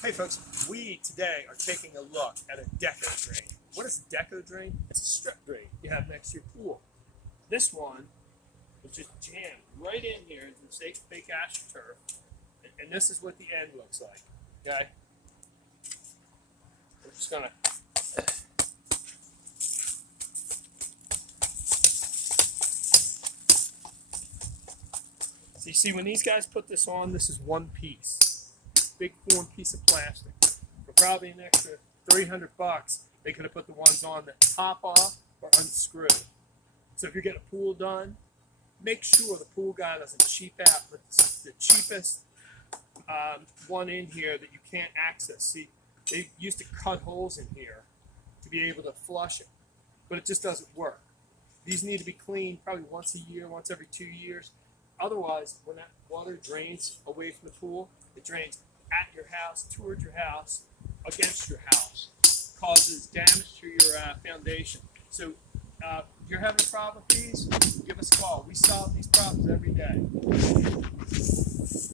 Hey folks, we today are taking a look at a deco drain. What is a deco drain? It's a strip drain you have next to your pool. This one will just jam right in here into the fake astroturf, and this is what the end looks like. Okay, we're just gonna. So you see, when these guys put this on, this is one piece, big form piece of plastic. For probably an extra $300, they could have put the ones on that pop off or unscrew. So if you're getting a pool done, make sure the pool guy doesn't cheap out with the cheapest one in here that you can't access. See, they used to cut holes in here to be able to flush it, but it just doesn't work. These need to be cleaned probably once a year, once every 2 years. Otherwise, when that water drains away from the pool, it drains at your house, toward your house, against your house, causes damage to your foundation. So you're having a problem with these, give us a call. We solve these problems every day.